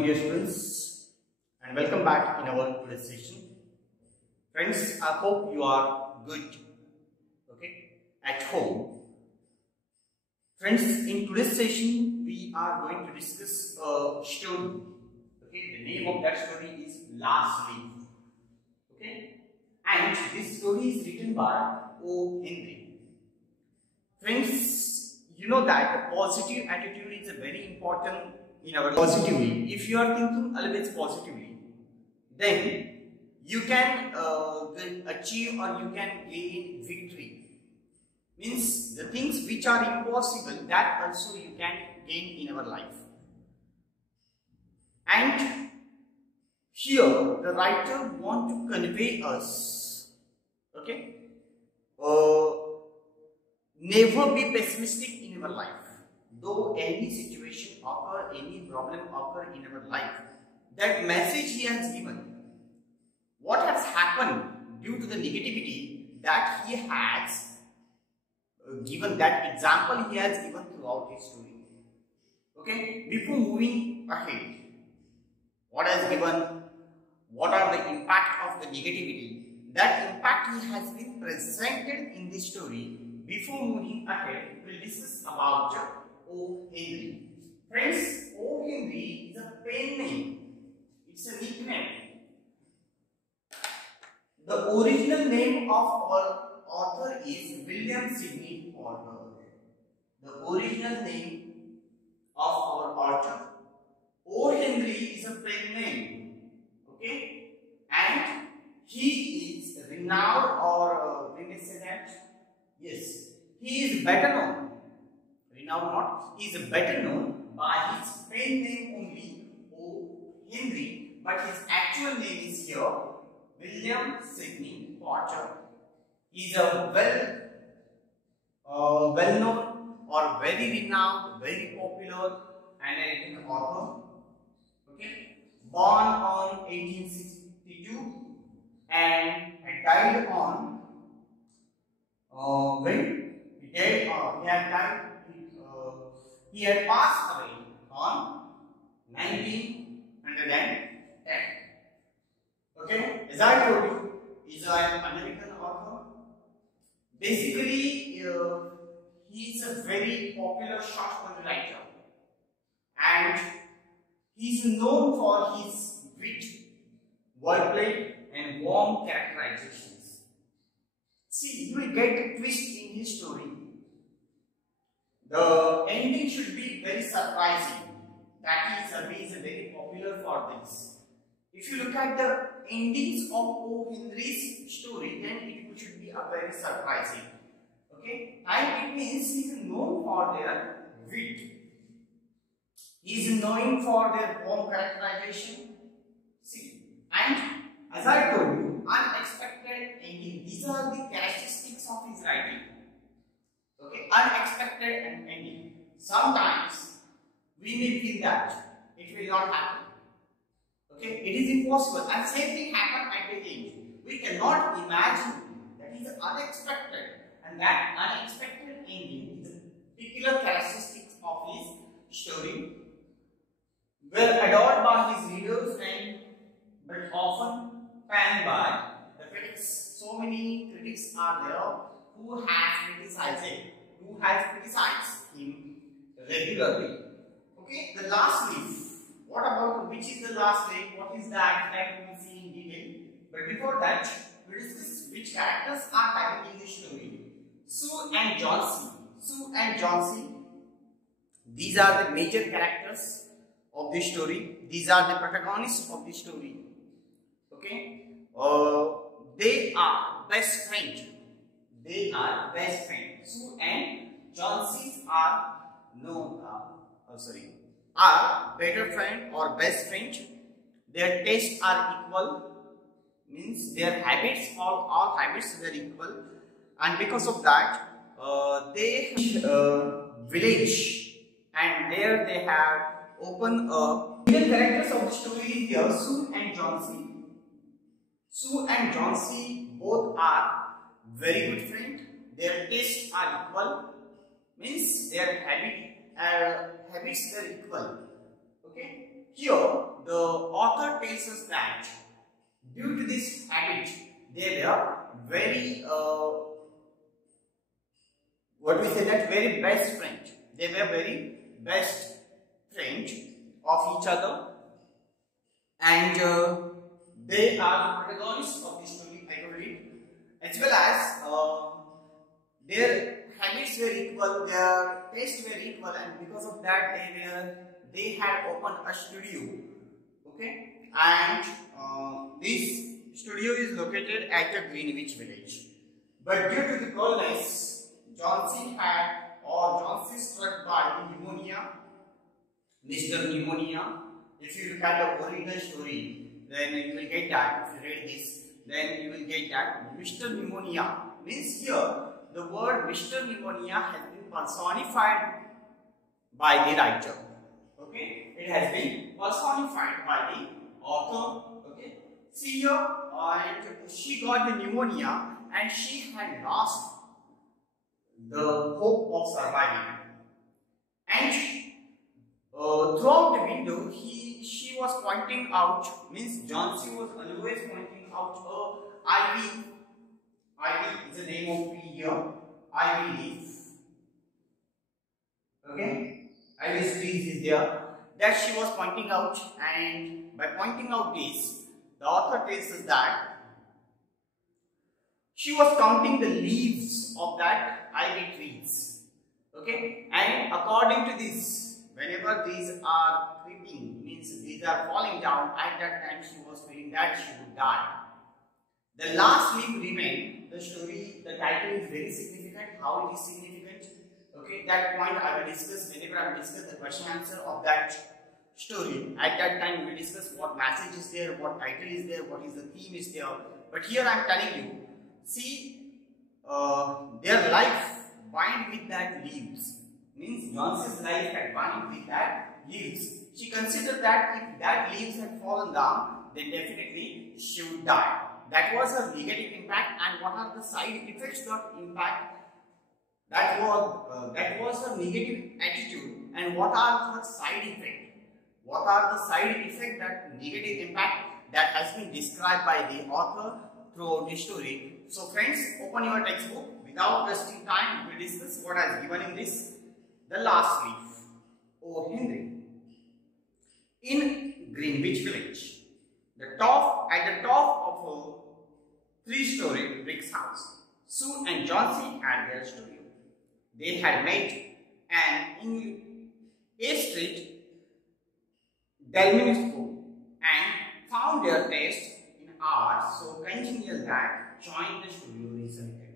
morning, dear students, and welcome back in our today's session. Friends, I hope you are good, at home. Friends, in today's session, we are going to discuss a story. The name of that story is Last Leaf. And this story is written by O. Henry. Friends, you know that a positive attitude is a very important in our positively. If you are thinking always positively, then you can achieve or you can gain victory. Means the things which are impossible, that also you can gain in our life. And here the writer want to convey us, never be pessimistic in our life. Though any situation occur, any problem occur in our life, that message he has given, what has happened due to the negativity that he has given, that example he has given throughout his story. Before moving ahead, what has given, what are the impact of the negativity, that impact he has been presented in this story. Before moving ahead, we will discuss about O. Henry. Friends, O. Henry is a pen name. It's a nickname. The original name of our author is William Sidney Porter. The original name of our author, O. Henry, is a pen name. And he is renowned, or we may say that, yes, he is better known. Renowned not, he is better known by his pen name only, O. Henry, but his actual name is here William Sidney Porter. He is a well-known or very renowned, very popular American author. Born on 1862 and died on he had passed away on 1910. As I told you, he is an American author. Basically, he is a very popular short story writer, and he is known for his wit, wordplay, and warm characterizations. See, you will get a twist in his story. The ending should be very surprising. That he is very popular for this. If you look at the endings of O. Henry's story, then it should be a very surprising. And it means he is known for their wit. He is known for their warm characterization. See, and as I told you, unexpected ending. These are the characteristics of his writing. Unexpected and ending. Sometimes we may feel that it will not happen. It is impossible, and same thing happened at the end. We cannot imagine. That is unexpected, and that unexpected ending is a particular characteristics of his story. Well adored by his readers but often panned by the critics. So many critics are there who has criticized him regularly. The Last Leaf. What about which is the last leaf? What is that? That we will see in detail. But before that, we will discuss which characters are having in the story. Sue and John C. These are the major characters of the story. These are the protagonists of the story. They are best friends. Sue and John C. are better friend or best friend. Their tastes are equal. Means their habits, all habits are equal. And because of that, they village, and there they have opened a real characters of the story here, Sue and John C. Sue and John C. both are very good friends. Their tastes are equal. Means their habits are equal. here the author tells us that due to this habit, they were very very best friend. They were very best friend of each other, and they are the protagonists of this story. I told it, as well as their habits were equal, their tastes were equal, and because of that they had opened a studio. Okay, and this studio is located at the Greenwich Village. But due to the coldness, John C struck by pneumonia, Mr. Pneumonia. If you look at the original story, then you will get that. If you read this, then you will get that Mr. Pneumonia means here the word Mr. Pneumonia has been personified by the writer. Okay, it has been personified by the author. Okay, see here, and she got the pneumonia and she had lost the hope of surviving. And throughout the window, she was pointing out, means John C was always pointing out ivy. Ivy is the name of tree here. Ivy leaf. Okay, ivy trees is there. That she was pointing out, and by pointing out this, the author tells us that she was counting the leaves of that ivy trees. Okay, and according to this, whenever these are creeping, means these are falling down, at that time she was feeling that she would die. The last leaf remained. The story, the title is very significant. How it is significant? Okay, that point I will discuss whenever I will discuss the question answer of that story. At that time we will discuss what message is there, what title is there, what is the theme is there. But here I am telling you, see, their life bind with that leaves. Means Johnson's life had bind with that leaves. She considered that if that leaves had fallen down, then definitely she would die. That was her negative impact. And what are the side effects that impact? That was her negative attitude. And what are her side effects? What are the side effects, that negative impact that has been described by the author throughout the story? So friends, open your textbook. Without wasting time, we will discuss what I have given in this. The last leaf. O. Henry. In Greenwich Village, at the top of a 3-story brick house, Sue and John C had their studio. They had met in A Street, Delmini School, and found their taste in art so congenial that joined the studio recently.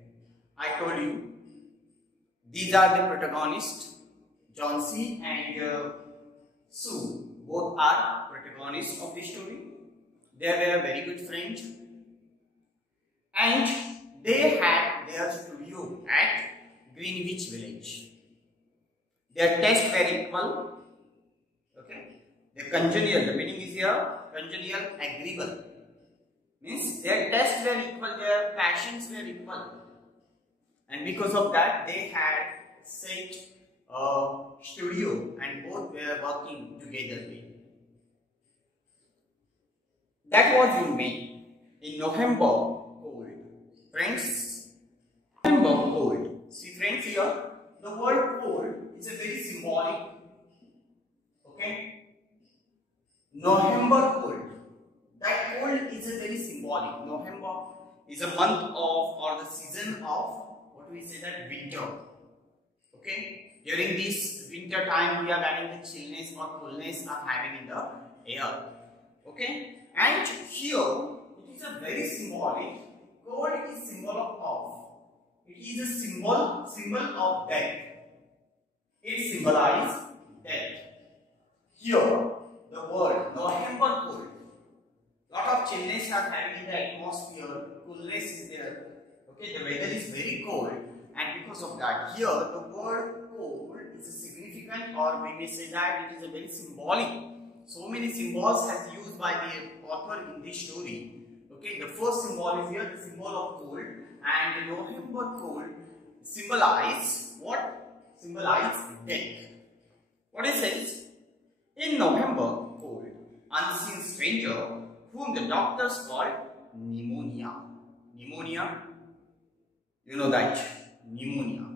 I told you, these are the protagonists, John C and Sue. Both are protagonists of the story. They were very good friends, and they had their studio at Greenwich Village. Their tastes were equal. Okay, the congenial. The meaning is here congenial, agreeable. Means their tastes were equal. Their passions were equal, and because of that, they had set a studio, and both were working together. That was in May. In November, cold. Friends, November cold. See friends here, the word cold is a very symbolic. Okay? November cold. That cold is a very symbolic. November is a month of, or the season of, what we say that, winter. Okay? During this winter time, we are having the chillness or coolness are having in the air. Okay? And here, it is a very symbolic. Cold is symbol of. It is a symbol of death. It symbolizes death. Here, the word November cold. Lot of chillness are having in the atmosphere. Coolness is there. Okay, the weather is very cold, and because of that, here the word cold is a significant, or we may say that it is a very symbolic. So many symbols has used by the author in this story. Okay, the first symbol is here, the symbol of cold, and the November cold symbolize what? Symbolize death. What it says? In November cold, unseen stranger whom the doctors called pneumonia. Pneumonia, you know that, pneumonia.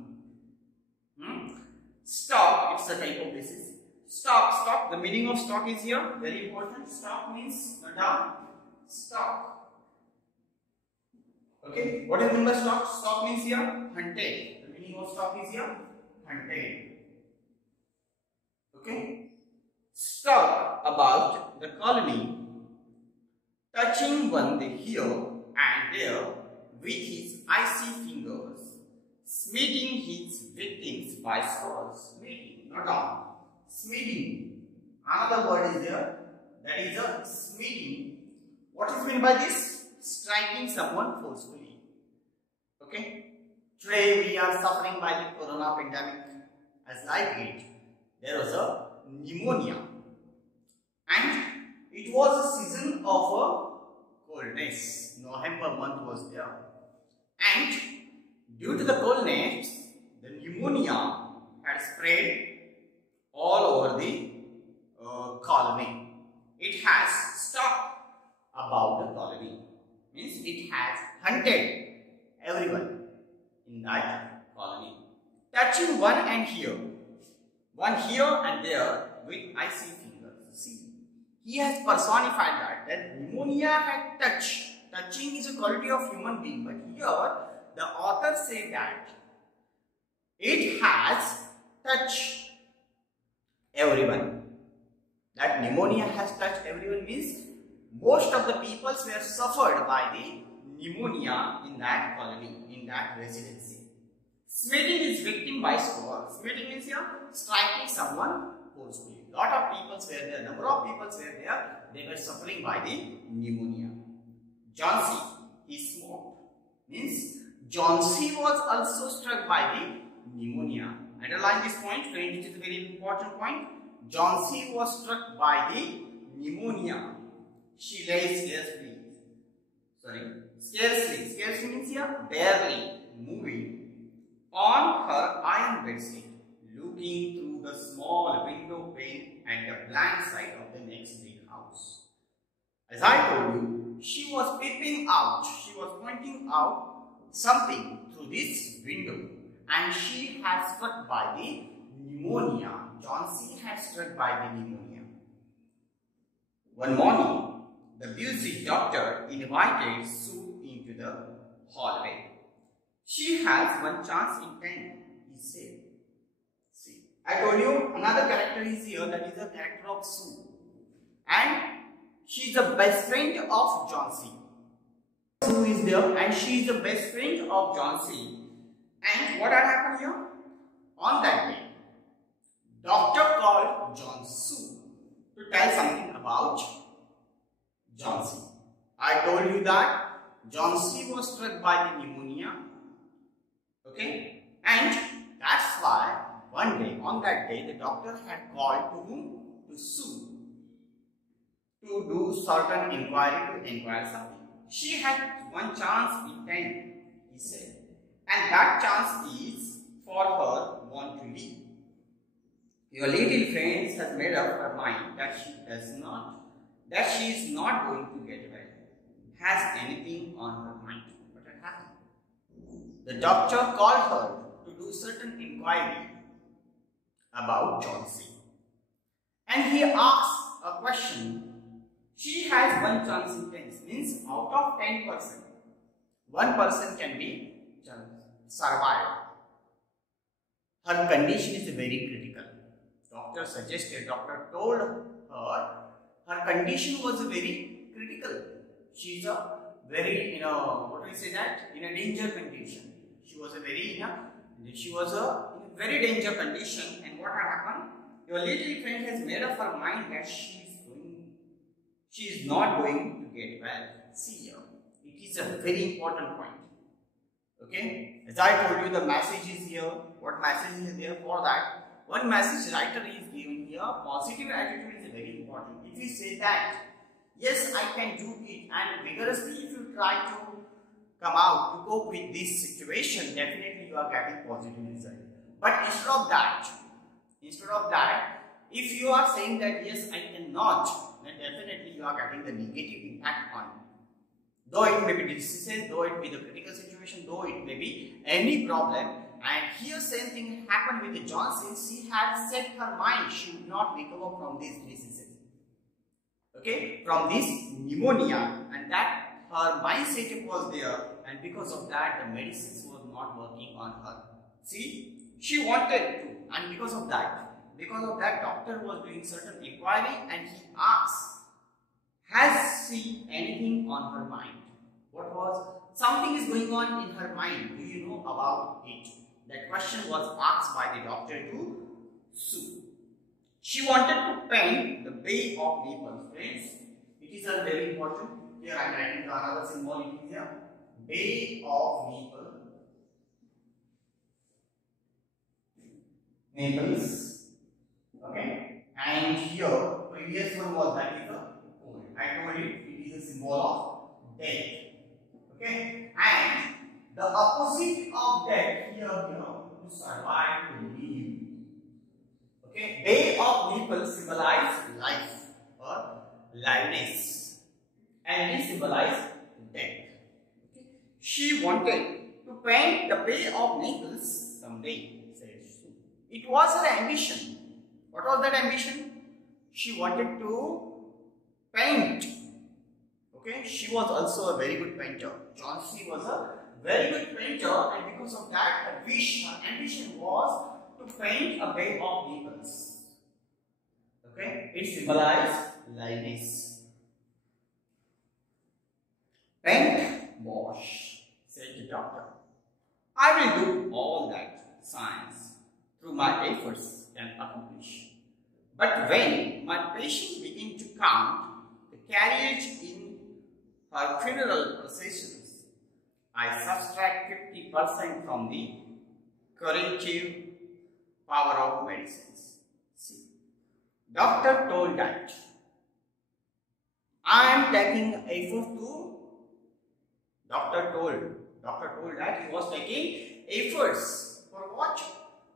Stock, it's a type of disease. Stock, the meaning of stock is here, very important. Stock means down, stock. Okay, what is the meaning by stock? Stock means here, hunted. The meaning of stock is here, hunted. Okay, stock about the colony, touching one here and there with his icy fingers, smiting his victims by swords. Smiting, not on. Smiting. Another word is there. That is a smiting. What is meant by this? Striking someone forcefully. Okay. Today we are suffering by the corona pandemic. As like it, there was a pneumonia, and it was a season of a coldness. November month was there, and due to the coldness, the pneumonia had spread all over the colony. It has stuck about the colony. Means it has hunted everyone in that colony, touching one and here and there with icy fingers. See, he has personified that pneumonia had touch. Touching is a quality of human being, but here the author said that it has touched everyone. That pneumonia has touched everyone means most of the people were suffered by the pneumonia in that colony, in that residency. Smiting his victim by sword. Smiting means here striking someone forcefully. Lot of people were there, number of people were there, they were suffering by the pneumonia. Johnsy, he smoked. Means Johnsy was also struck by the pneumonia. Underline this point, friends, it is a very important point. Johnsy was struck by the pneumonia. She lay scarcely means here barely moving on her iron bedstead, looking through the small window pane at the blank side of the next big house. As I told you, she was peeping out, she was pointing out something through this window, and she had struck by the pneumonia. Johnsy had struck by the pneumonia. One morning, the busy doctor invited Sue into the hallway. She has one chance in 10, he said. See, I told you another character is here, that is the character of Sue. And she is the best friend of Johnsy. Sue is there and she is the best friend of Johnsy. And what had happened here? On that day, doctor called Johnsy to tell something about Johnsy. I told you that Johnsy was struck by the pneumonia. Okay, and that's why one day, on that day, the doctor had called to whom? To Sue, to do certain inquiry, to inquire something. She had one chance in 10, he said, and that chance is for her want to live. Your little friend has made up her mind that she is not going to get well. Has anything on her mind? What had happened? The doctor called her to do certain inquiry about Johnsy, and he asked a question. She has one chance in 10, means out of 10%, 1% can be survived. Her condition is very critical. Doctor told her her condition was very critical. She is a very, what do we say that? In a danger condition. She was a very, very danger condition, and what had happened? Your little friend has made up her mind that she is not going to get well. See here, it is a very important point. Okay, as I told you, the message is here. What message is there for that? One message writer is given here. Positive attitude is very important. If you say that, yes, I can do it, and vigorously if you try to come out to cope with this situation, definitely you are getting positive result. But instead of that, if you are saying that yes, I cannot, then definitely you are getting the negative impact on you. Though it may be diseases, though it may be the critical situation, though it may be any problem. And here same thing happened with Johnson. She had set her mind she would not recover from these diseases. Okay, from this pneumonia, and that her mindset was there, and because of that the medicines was not working on her. See, she wanted to, and because of that doctor was doing certain inquiry and he asked, has she anything on her mind? What was? Something is going on in her mind. Do you know about it? That question was asked by the doctor to Sue. She wanted to paint the Bay of Naples. Friends, it is a very important. Here I am writing another symbol in here. Bay of Naples. Okay. And here, previous one was that is a cold. I told you it is a symbol of death. Okay. And the opposite of death here, to survive, to live. Okay. Bay of Naples symbolize life or liveness, and it symbolize death. Okay. She wanted to paint the Bay of Naples someday. It was her ambition. What was that ambition? She wanted to paint. Okay, she was also a very good painter. Chauncey was a very good painter, and because of that, her wish, her ambition was to paint a Bay of Naples. Okay, it symbolized liveness. Paint, Bosch, said the doctor. I will do all that science through my efforts can accomplish. But when my patient begin to count the carriage in her funeral processions, I subtract 50% from the curative power of medicines. See, doctor told that I am taking effort to. Doctor told that he was taking efforts for what?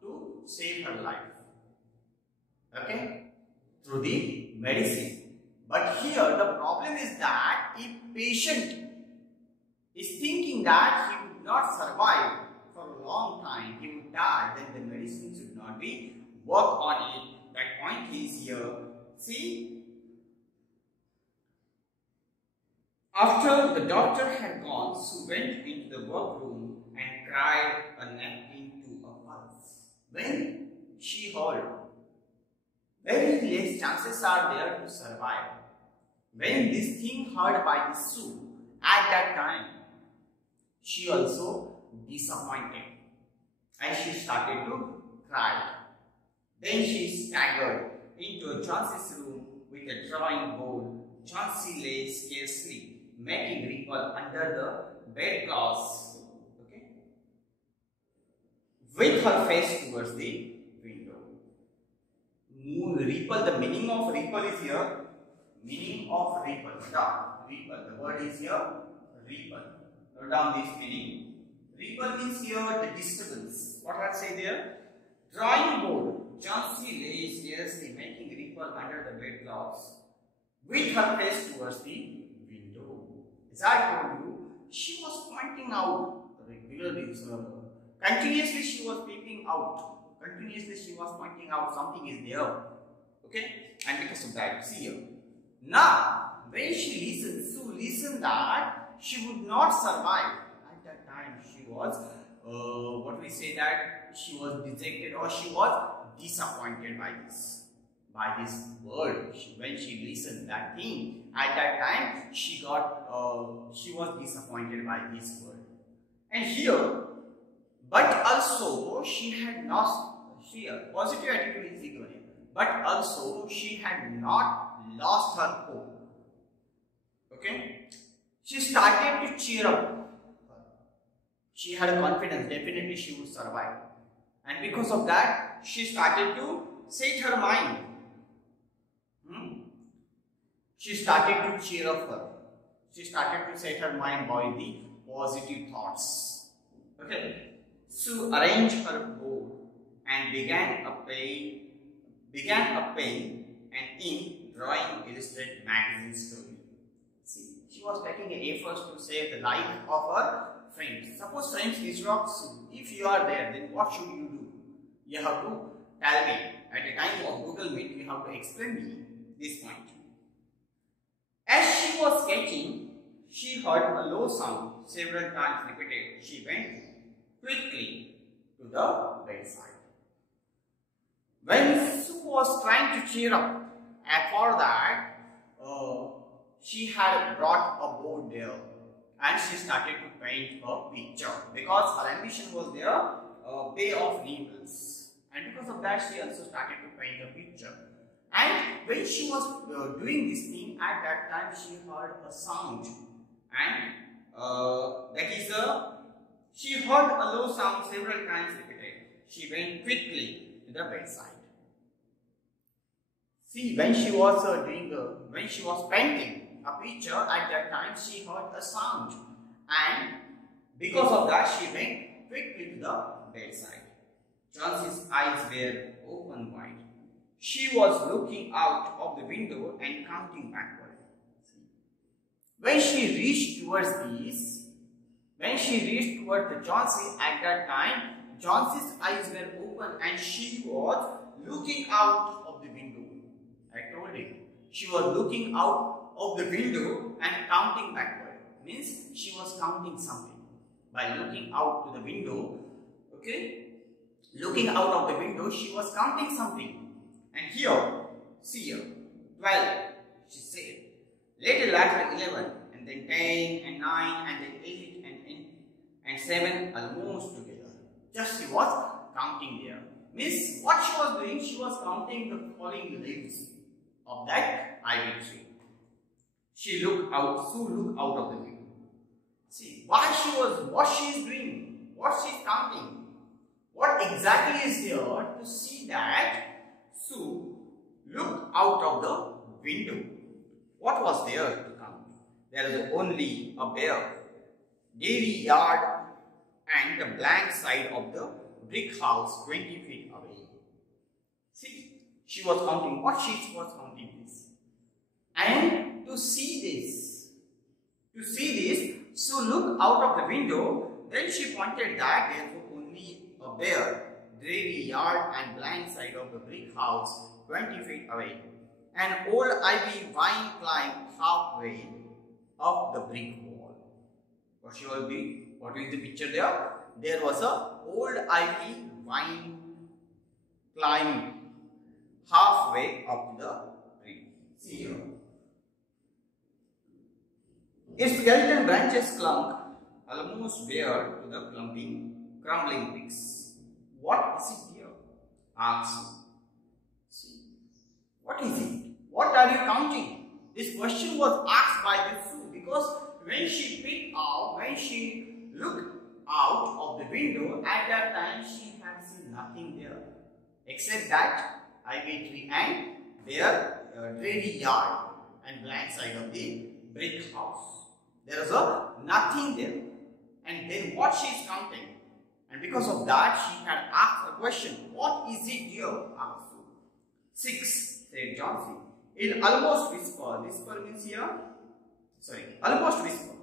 To save her life. Okay, through the medicine. But here the problem is that if patient is thinking that he would not survive for a long time, he would die, then the medicine should not be work on it. That point is here. See, after the doctor had gone, Sue went into the workroom and cried a napkin to a pulse. When she heard, very less chances are there to survive. When this thing heard by the Sue, at that time, she also disappointed and she started to cry. Then she staggered into Chauncey's room with a drawing board. Chauncey lay scarcely, making ripple under the bedclothes, okay, with her face towards the window. Ripple, the meaning of ripple is here. Meaning of ripple. Ripple. The word is here. Ripple. Note down this meaning. Ripple means here the disturbance. What I say there? Drawing board. Chauncey lay scarcely, making ripple under the bedclothes, with her face towards the window. As I told you, she was pointing out regularly. Continuously she was peeping out. Continuously she was pointing out something is there. Okay? And because of that, see here. Now, when she listened, Sue listened that she would not survive. At that time, she was, what we say that she was dejected or she was disappointed by this word. When she listened that thing, at that time, she was disappointed by this word. And here, but also she had not, positive attitude is equal, but also she had not lost her hope. Okay, she started to cheer up. She had a confidence, definitely she would survive, and because of that she started to set her mind. She started to cheer up her. She started to set her mind by the positive thoughts. Okay, so arrange her board and began a pen and ink drawing illustrated magazine story. See, she was taking efforts to save the life of her friend. Suppose friends instead of Sue, if you are there, then what should you do? You have to tell me. At the time of Google Meet, you have to explain me this point. As she was sketching, she heard a low sound several times repeated. She went quickly to the bedside. When Sue was trying to cheer up, and for that, she had brought a board there and she started to paint a picture because her ambition was there, Bay of Naples, and because of that, she also started to paint a picture. And when she was doing this thing, at that time she heard a sound, and she heard a low sound several times repeated. She went quickly to the bedside. See, when she was when she was painting a picture, at that time she heard a sound, and because of that she went quickly to the bedside. Johnson's eyes were open wide. She was looking out of the window and counting backward. When she reached towards the Johnson, at that time, Johnson's eyes were open and she was looking out of the window. I told you, she was looking out of the window and counting backward. Means she was counting something. By looking out to the window, okay, looking out of the window, she was counting something. And here, see here, 12, she said. Later, 11, and then 10, and 9, and then 8, and 7, almost together. Just she was counting there. Means what she was doing, she was counting the falling leaves of that ivy tree. She looked out, Sue looked out of the window. See, what she is doing, what she is counting. What exactly is there to see that Sue looked out of the window? What was there to count? There is only a bare dairy yard and the blank side of the brick house 20 feet away. See, she was counting. What she was counting this? And to see this, Sue looked out of the window. Then she pointed that there was only a bare dairy yard and blank side of the brick house 20 feet away. An old ivy vine climbed halfway up the brick wall. What is the picture there? There was a old ivy vine climbed halfway up the brick. See here. Its skeleton branches clung almost bare to the crumbling bricks. What is it here? Asked. See. What is it? What are you counting? This question was asked by the Sue because when she looked out of the window, at that time she had seen nothing there except that ivy tree and their dairy yard and blank side of the brick house. There is nothing there. And then what she is counting? And because of that, she had asked a question. What is it here? Asked Sue. 6, said Johnson. In almost whisper. Whisper means here. Sorry, almost whisper.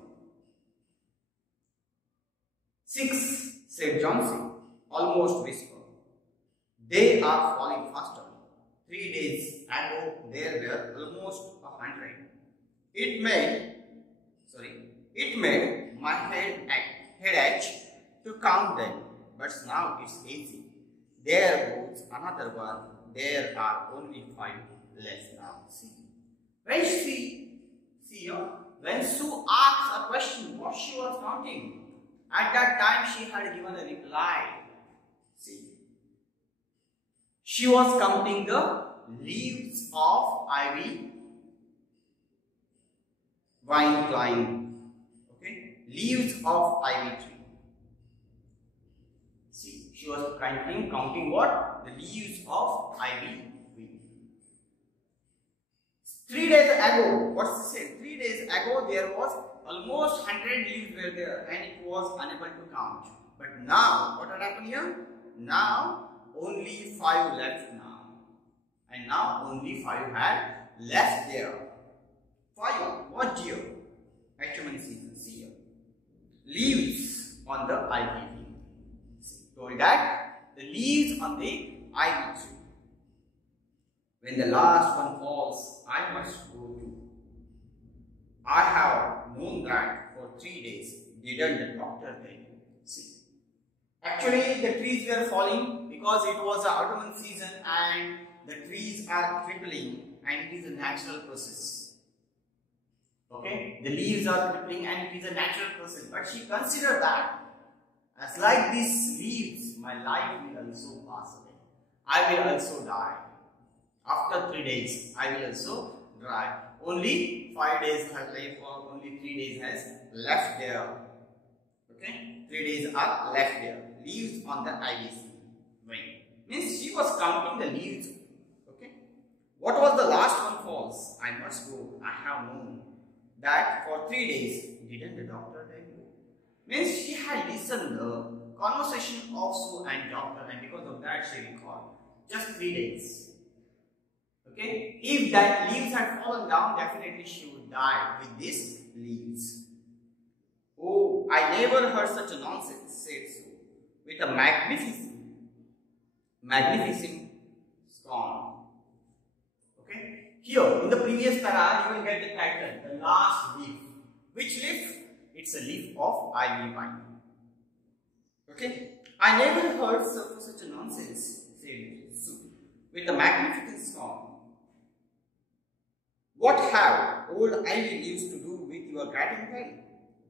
6, said Johnson. Almost whisper. They are falling faster. 3 days ago, there were almost 100. It made my head ache to count them, but now it's easy. There goes another one. There are only 5 left now. See, when Sue asked a question, what she was counting? At that time, she had given a reply. See, she was counting the leaves of ivy vine climb. Okay, leaves of ivy tree. See, she was counting what? The leaves of ivy. 3 days ago, what's it say? 3 days ago, there was almost 100 leaves were there and it was unable to count. But now, what had happened here? Now, only 5 left now. And now, only 5 had left there. Fire, what dear? Autumn season, see here. Leaves on the ivy tree. Told that the leaves on the ivy tree. When the last one falls, I must go too. I have known that for 3 days. Didn't the doctor tell you? See. Actually, the trees were falling because it was the autumn season and the trees are crippling, and it is a natural process. Okay? The leaves are crippling and it is a natural process. But she considered that as like these leaves, my life will also pass away. I will also die. After 3 days, I will also die. Only 5 days have left, or only 3 days has left there. Okay? 3 days are left there. Leaves on the ivy tree. Means she was counting the leaves. Okay? What was the last one falls? I must go. I have known that for 3 days. Didn't the doctor tell you? Means she had listened the conversation of Sue and doctor, and because of that she recalled. Just 3 days. Okay? If that leaves had fallen down, definitely she would die with these leaves. Oh, I never heard such a nonsense, said Sue, with a magnificent scorn. Okay? Here, in the previous para, you will get the title, the last leaf. Which leaf? It's a leaf of ivy vine. Okay? I never heard such a nonsense, said Sue, with a magnificent scorn. What have old ivy leaves to do with your garden vine?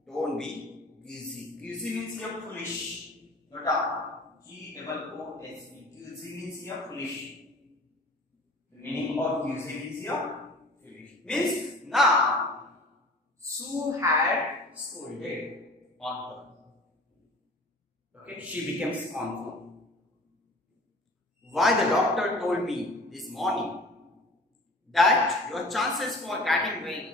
Don't be goosey. Goosey means you're foolish. Not a G-O-O-S-E. Goosey means you're foolish. The meaning of goosey means you're foolish. Means now Sue had scolded on her. Okay, she became scornful. Why the doctor told me this morning that your chances for getting well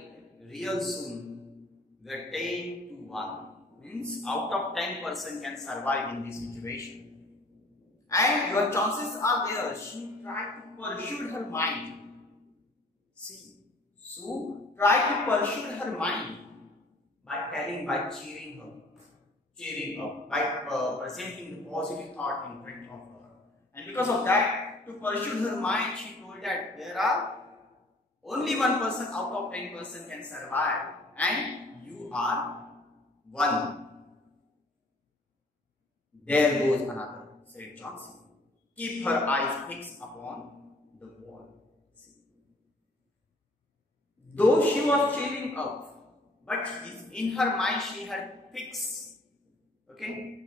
real soon were 10 to 1. Means out of 10% can survive in this situation. And your chances are there. She tried to pursue her mind. See, Sue tried to pursue her mind by cheering her, by presenting the positive thought in front of her. And because of that, to pursue her mind, she told that there are only 1% out of 10% can survive, and you are one. There goes another, said Johnson. Keep her eyes fixed upon the wall. See. Though she was cheering up, but in her mind she had fixed. Okay?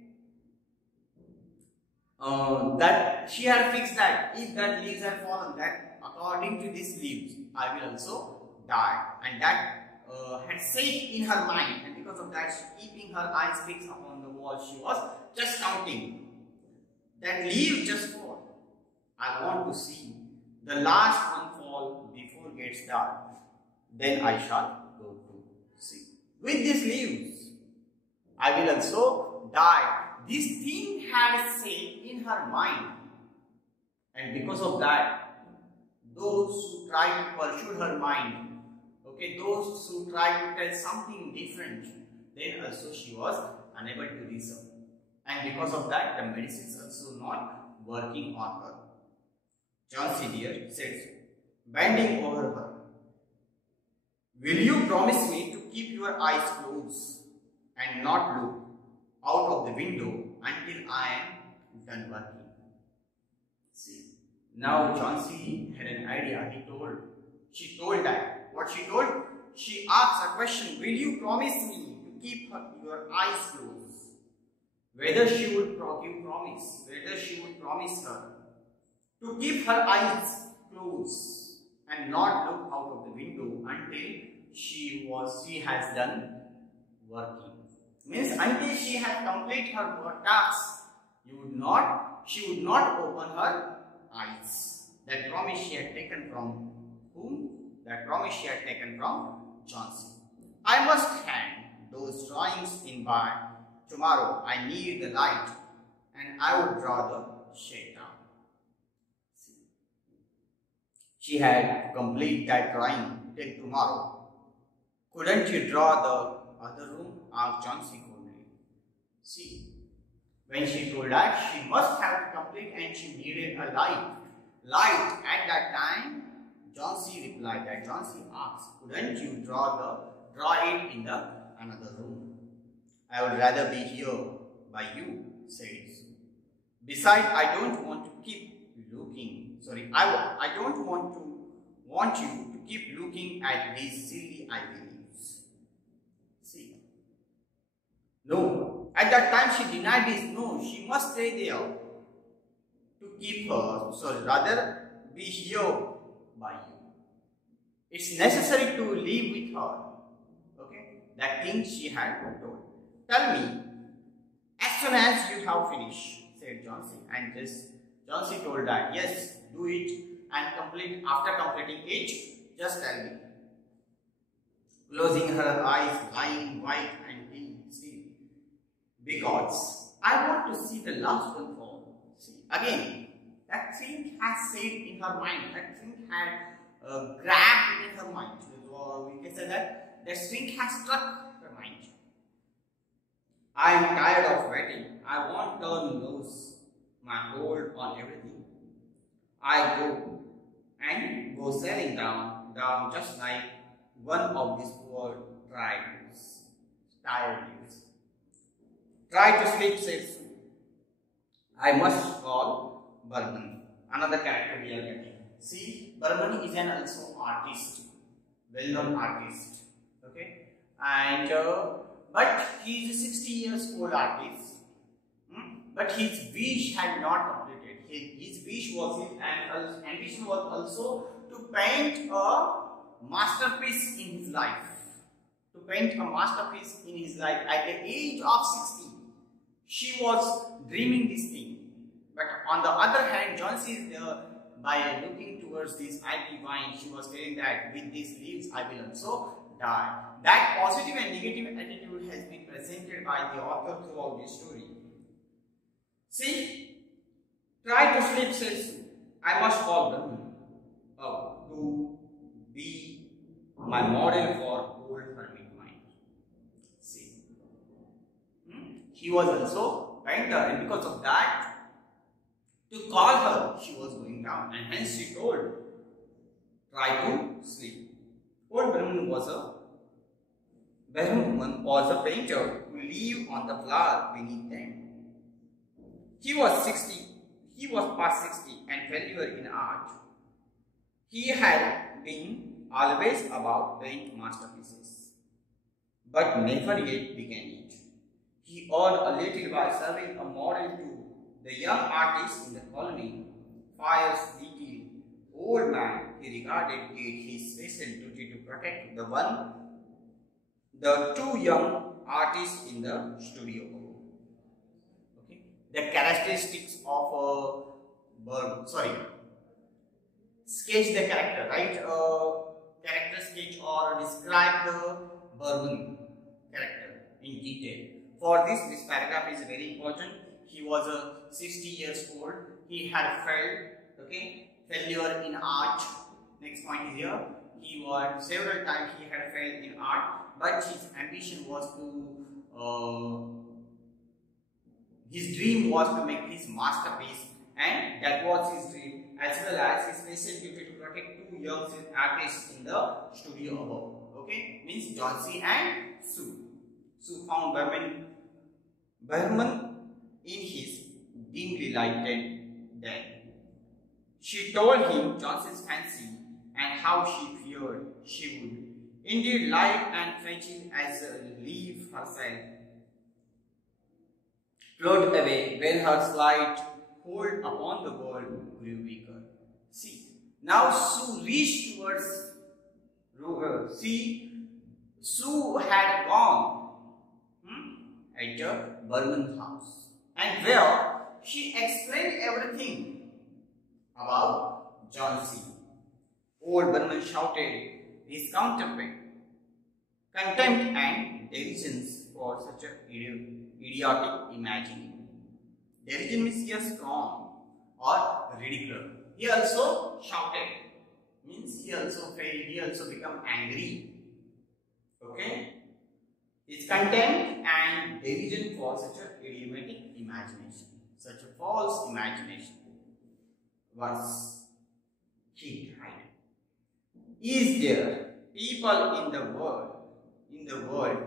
That she had fixed that if that leaves had fallen, that according to these leaves, I will also die. And that had set in her mind, and because of that, keeping her eyes fixed upon the wall, she was just counting. That leaf just fall. I want to see the last one fall before it gets dark. Then I shall go to see. With these leaves, I will also die. This thing had set in her mind, and because of that, those who try to pursue her mind, okay, those who try to tell something different, then also she was unable to reason. And because of that, the medicines also not working on her. John C. Deere says, bending over her, will you promise me to keep your eyes closed and not look out of the window until I am done working? See. Now John C. had an idea. She told that. What she told? She asked a question. Will you promise me to keep your eyes closed? Whether she would give promise. Whether she would promise her to keep her eyes closed and not look out of the window until she has done working. Means until she had completed her task, she would not open her eyes. That promise she had taken from whom? That promise she had taken from Johnson. I must hand those drawings in by tomorrow. I need the light, and I would draw the shade down. She had to complete that drawing till tomorrow. Couldn't you draw the other room? Asked Johnsy coldly. See, when she told that, she must have to complete and she needed a light. Light at that time, Johnsy replied that Johnsy asked, couldn't you draw it in the another room? I would rather be here by you, said Sue. Besides, I don't want to keep looking. Sorry, I don't want you to keep looking at these silly ivy leaves. See. No. At that time she denied this. No, she must stay there to keep her. So rather be here by you. It's necessary to live with her. Okay? That thing she had told. Tell me, as soon as you have finished, said Johnsy. And Johnsy told that, yes, do it and complete. After completing it, just tell me. Closing her eyes, lying white and being still. Because I want to see the last one fall. See, again, that thing has stayed in her mind. That thing had grabbed in her mind. Or we can say that the string has struck her mind. I am tired of waiting. I won't turn loose my hold on everything. I go sailing down just like one of these poor tired leaves. Try to sleep, said Sue. I must call Burman. Another character we are getting. See, Burman is an also artist, well-known artist. Okay, and but he is a 60 years old artist. But his wish had not completed. His wish was and ambition was also to paint a masterpiece in his life. To paint a masterpiece in his life at the age of 60. She was dreaming this thing. But on the other hand, Johnsy is there by looking towards this ivy vine. She was telling that with these leaves I will also die. That positive and negative attitude has been presented by the author throughout this story. See, try to sleep, says I must call them to be my model for old hermit mind. See, he was also painter, and because of that, to call her, she was going down, and hence she told, try to sleep. Old Brahman was a painter who lived on the floor beneath them. He was past 60 and failure in art. He had been always about paint masterpieces, but never yet began it. He earned a little by serving a model to the young artists in the colony. Fierce, little, old man, he regarded it his special duty to protect the two young artists in the studio. Okay, the characteristics of sketch the character, right? Character sketch or describe the Burman character in detail. For this paragraph is very important. He was 60 years old. He had failed, failure in art. Next point is here. He was several times he had failed in art, but his ambition was to, his dream was to make his masterpiece, and that was his dream, as well as his special duty to protect two young artists in the studio above. Okay, means Johnsy and Sue. Sue found Burman in his dimly lighted den. She told him Johnson's fancy and how she feared she would indeed light and fragile as a leaf herself float away when her slight hold upon the world grew weaker. See, now Sue reached towards Sue had gone at the Burman house, and where she explained everything about Johnsy. Old Burman shouted his contempt and derision for such an idiotic imagining. Derision means here scorn or ridicule. He also shouted means he also failed, he also become angry. Okay? His contempt and derision for such a idiomatic imagination, such a false imagination was he tried. Is there people in the world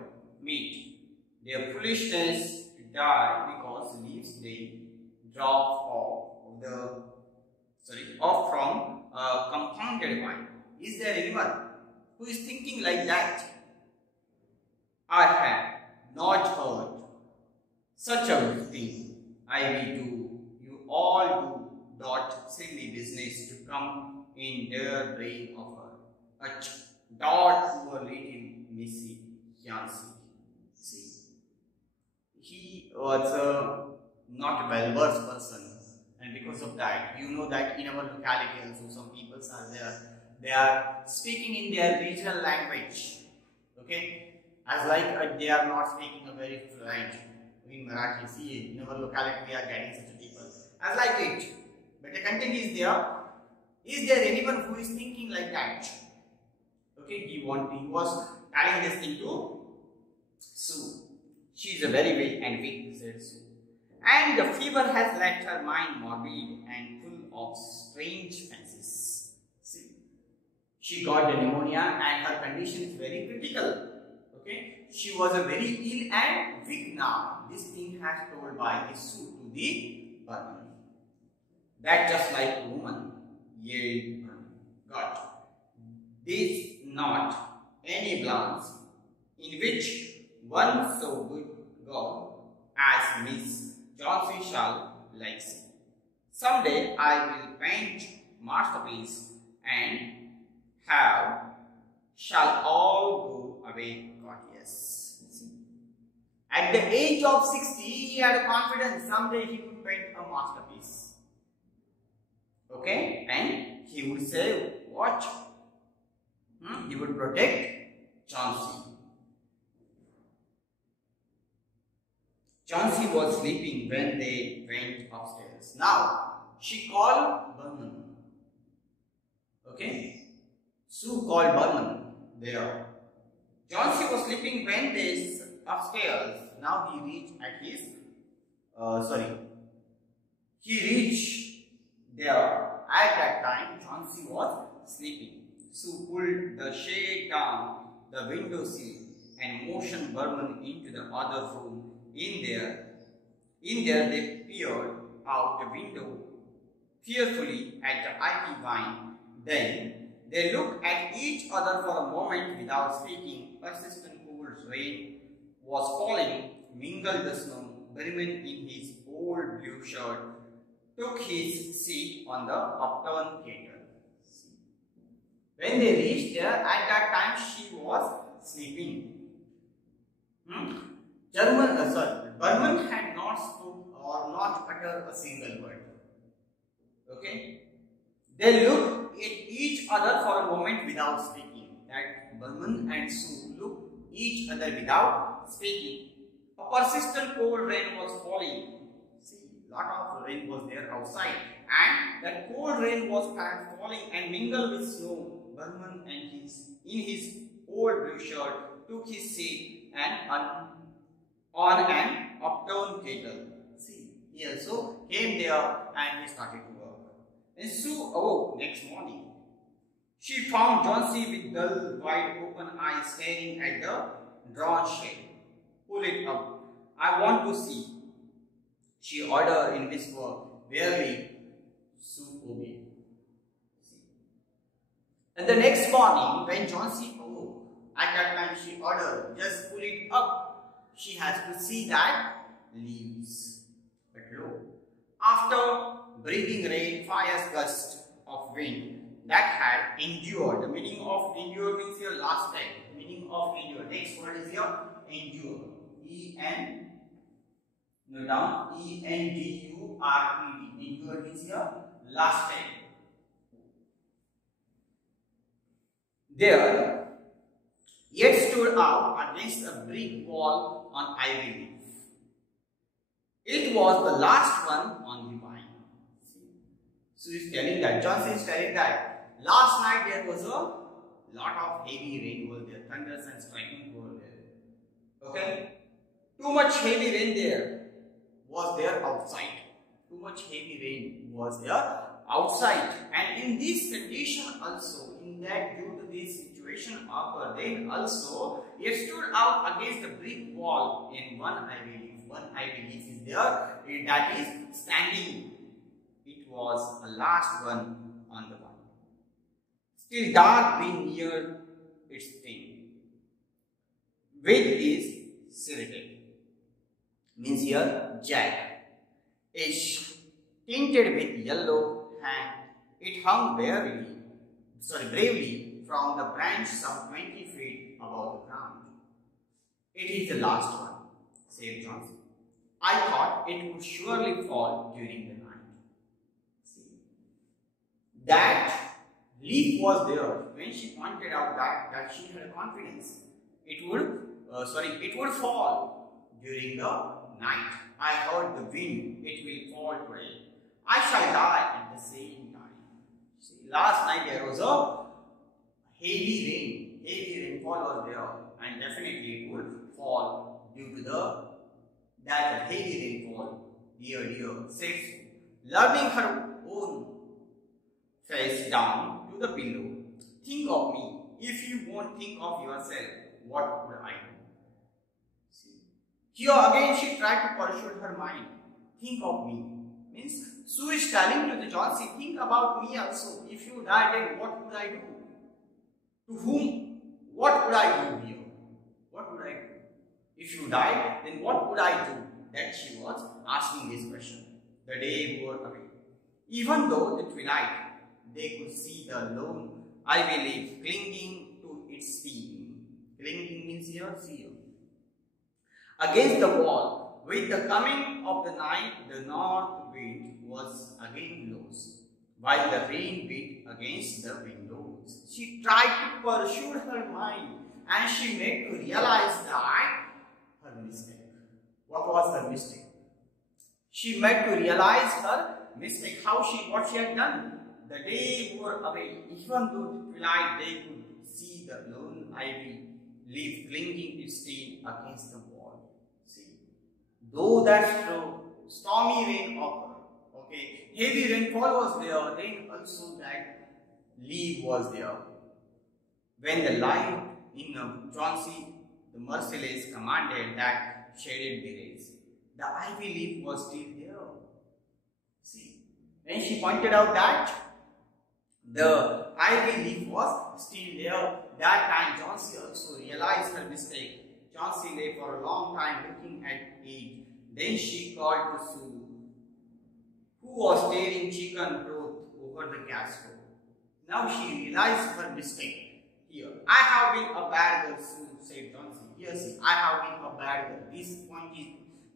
meet their foolishness to die because leaves they drop off from a compounded wine? Is there anyone who is thinking like that? I have not heard such a thing. I will do. You all do dot silly business to come in their brain of her. Dot poor little Missy Yancy. See, he was not a well-versed person, and because of that, you know that in our locality also some people are there. They are speaking in their regional language. Okay. As like they are not speaking a very fluent in Marathi. See, in our locality we are getting such a people. As like it. But the content is there. Is there anyone who is thinking like that? Okay, he was telling this thing to Sue. She is a very weak and weak, said Sue. And the fever has left her mind morbid and full of strange fancies. See, she got the pneumonia and her condition is very critical. Okay, she was a very ill and weak now. This thing has told by the Sue to the Burman. That just like woman, yelled God. This not any glance in which one so good God as Miss Chauncey shall like see. Someday I will paint masterpiece and shall all go away. God, yes. See. At the age of 60, he had a confidence someday he would paint a masterpiece. Okay, and he would say, watch. He would protect Chauncey. Chauncey was sleeping when they went upstairs. Now, she called Burman. Okay? Sue called Burman there. Chauncey was sleeping when they upstairs. Now he reached at his, he reached there. At that time, Chauncey was sleeping. Sue pulled the shade down the window sill and motioned Burman into the other room. In there they peered out the window fearfully at the ivy vine. Then they looked at each other for a moment without speaking. Persistent cold rain was falling, mingled the snow. Burman, in his old blue shirt, took his seat on the upturned kettle. When they reached there, at that time she was sleeping. Burman had not spoken or not uttered a single word. Okay? They looked at each other for a moment without speaking. That Burman and Sue looked each other without speaking. A persistent cold rain was falling. See, lot of rain was there outside, and that cold rain was falling and mingled with snow. Burman and in his old blue shirt took his seat and on an upturned kettle. See, he also came there and he started to work. And Sue awoke next morning. She found Chauncey with dull, wide open eyes staring at the drawn shade. Pull it up. I want to see. She ordered in whisper. Barely, Sue obeyed. And the next morning, when Chauncey awoke, at that time she ordered, just pull it up. She has to see that leaves. But lo, after breathing rain, fires, gust of wind that had endured. The meaning of endure means here last time. Meaning of endure. Next word is here endure. E-N-D-U-R-E-D. Endure means here last time. There, yet stood out against a brick wall on ivy leaf. It was the last one on the vine. So he's telling that, Chauncey is telling that last night there was a lot of heavy rain was there, thunders and striking were there. Okay, too much heavy rain there was there outside. Too much heavy rain was there outside, and in this condition also, in that due to this situation occurred, then also it stood out against the brick wall in one ivy leaf. One ivy leaf is there, that is standing. It was a last one on the wall. Still dark green near its stem. With is serrated, means here jagged. Is tinted with yellow, and it hung bravely from the branch some 20 feet above the ground. It is the last one, said Johnson. I thought it would surely fall during the night. See, that leaf was there when she pointed out that she had confidence. It would fall during the night. I heard the wind, it will fall today. I shall die at the same time. See, last night there was a heavy rainfall was there, and definitely it would fall due to that heavy rainfall. Dear, said Sue, leaning her own face down to the pillow. Think of me. If you won't think of yourself, what would I do? See, here again she tried to persuade her mind. Think of me. Means Sue is telling to the Johnsy, think about me also. If you die, then what would I do? To whom? What would I do here? What would I do? If you die, then what would I do? That she was asking this question. The day wore away. Even though the twilight, they could see the lone ivy leaf clinging to its stem. Clinging means here, see. Against the wall, with the coming of the night, the north wind was again loose, while the rain beat against the windows. She tried to pursue her mind, and she made to realize that her mistake. What was her mistake? She made to realize her mistake. What she had done. The day wore away. Even though the twilight, they could see the lone ivy leaf clinging its stem against the wall. See, though that stormy rain occurred, okay, heavy rainfall was there, then also that leaf was there. When the light in Johnsy the merciless commanded that shaded the rays, the ivy leaf was still there. See, when she pointed out that the ivy leaf was still there, that time Johnsy also realized her mistake. Johnsy lay for a long time looking at it. Then she called to Sue, who was stirring chicken broth over the gas stove. Now she realized her mistake. Here, I have been a bad girl, Sue, said Johnsy. Yes, I have been a bad girl.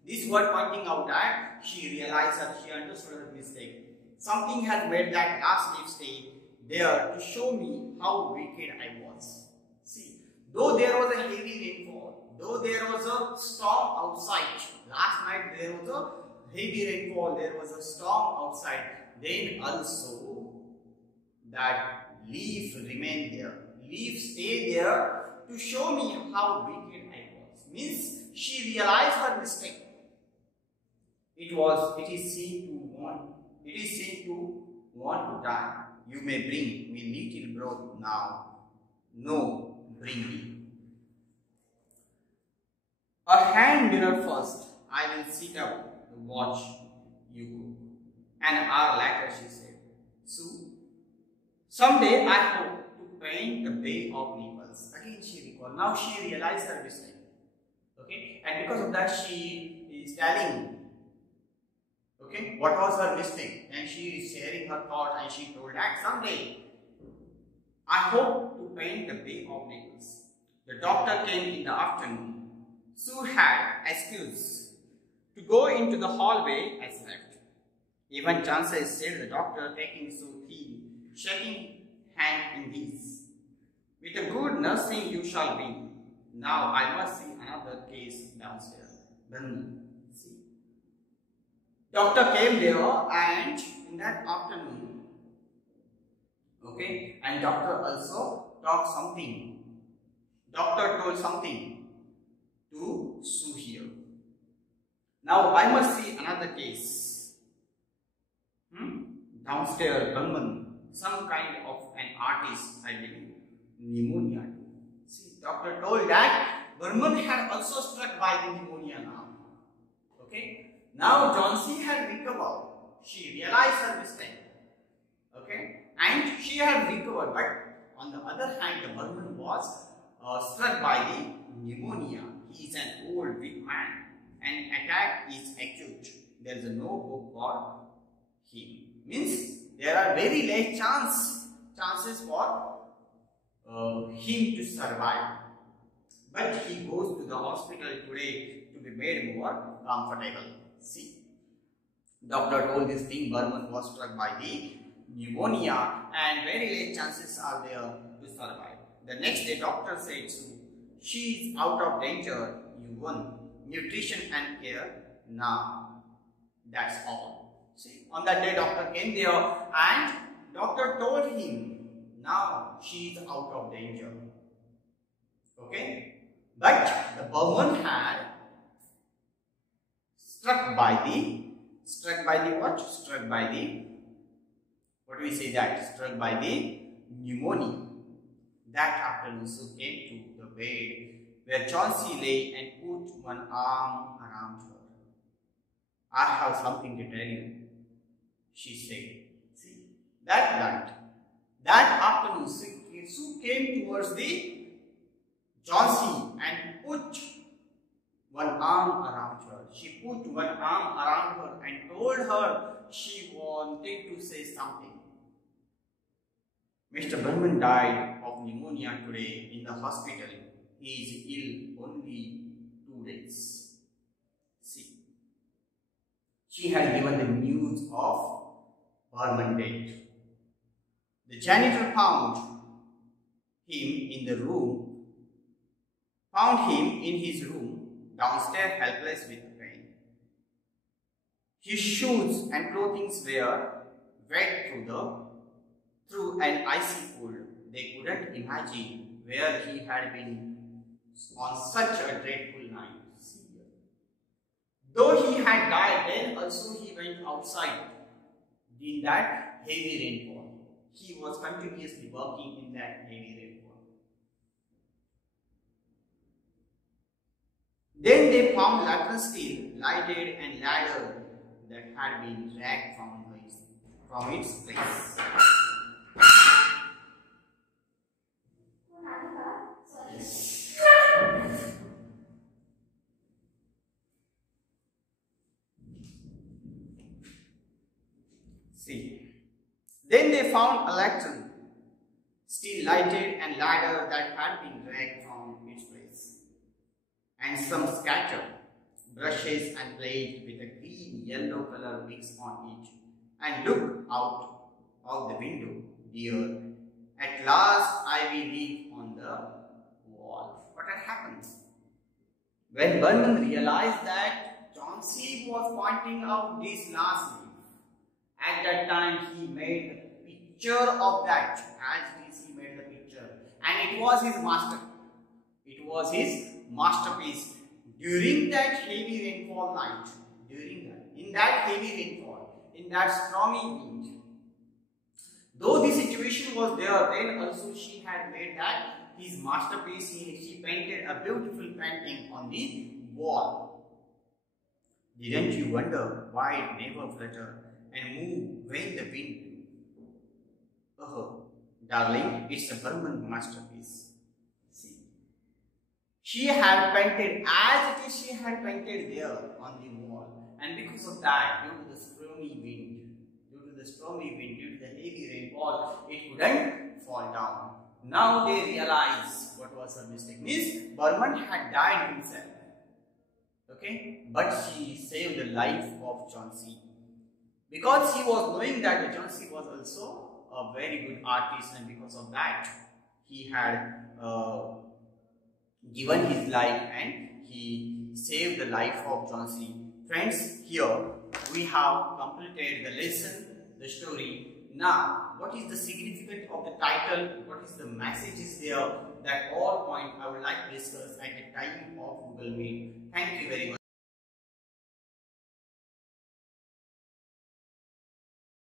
This word pointing out that she realized that she understood her mistake. Something has made that last leaf stay there to show me how wicked I was. See, though there was a heavy rainfall, though there was a storm outside, last night there was a heavy rainfall, there was a storm outside, then also that leaf remained there. Leaf stayed there to show me how wicked I was. Means she realized her mistake. It is seen to want to die. You may bring me little broth now. No, bring me a hand mirror first. I will sit up to watch you go. An hour later, she said, Sue, someday I hope to paint the Bay of Naples. Again, she recalled. Now she realized her mistake. Okay, and because of that, she is telling. Okay, what was her mistake? And she is sharing her thoughts, and she told that someday I hope to paint the Bay of Naples. The doctor came in the afternoon. Sue had excuse to go into the hallway as left. Even Chancellor said the doctor taking Sue tea, shaking hand in his. With a good nursing you shall be. Now I must see another case downstairs. Then see. Doctor came there, and in that afternoon, Okay, and doctor also talked something. Doctor told something to Sue here. Now I must see another case. Downstairs, Burman, some kind of an artist, I believe, pneumonia. See, doctor told that Burman had also struck by the pneumonia now. Okay, now Johnsy had recovered. She realized her mistake. Okay, and she had recovered, but on the other hand, the Burman was struck by the pneumonia. He is an old, weak man, and attack is acute. There is no hope for him. Means there are very less chances for him to survive. But he goes to the hospital today to be made more comfortable. See, doctor told this thing. Burman was struck by the pneumonia, and very less chances are there to survive. The next day, doctor said, she is out of danger. You won. Nutrition and care now. That's all. See, on that day, doctor came there and doctor told him, now she is out of danger. Okay, but the Burman had struck by the what? Struck by the, what do we say that? Struck by the pneumonia. That afternoon, Sue came to the bed where Chauncey lay and put one arm around her. I have something to tell you, she said. See, that afternoon, Sue came towards the Chauncey and put one arm around her. She put one arm around her and told her she wanted to say something. Mr. Burman died of pneumonia today in the hospital. He is ill only 2 days. See, she had given the news of Burman death. The janitor found him in his room downstairs, helpless with pain. His shoes and clothing were wet through an icy cold. They couldn't imagine where he had been on such a dreadful night. Though he had died, then also he went outside in that heavy rainfall. He was continuously working in that heavy rainfall. Then they found lateral steel, lighted and ladder that had been dragged from its place. See, then they found a lectern, still lighted and ladder that had been dragged from its place, and some scattered brushes and plates with a green-yellow color mixed on it. And look out of the window, dear. At last ivy leaf on the wall. What had happened? When Burman realized that Chauncey was pointing out this last leaf, at that time he made a picture of that. As this he made the picture, and it was his master. It was his masterpiece. During that heavy rainfall night, in that heavy rainfall, in that stormy wind, though the situation was there, then also she had made that his masterpiece. She painted a beautiful painting on the wall. Didn't you wonder why it never fluttered and moved when the wind blew? Oh, darling, it's a Burman masterpiece. See, she had painted as it is. She had painted there on the wall, and because of that, due to the stormy wind, due to the heavy rainfall, it couldn't fall down. Now they realize what was her mistake. Means Burman had died himself. Okay, but she saved the life of Chauncey, because he was knowing that Chauncey was also a very good artist, and because of that he had given his life and he saved the life of Chauncey. Friends, here we have completed the lesson, the story. Now, what is the significance of the title? What is the messages there? That all point I would like to discuss at the time of Google Meet. Thank you very much.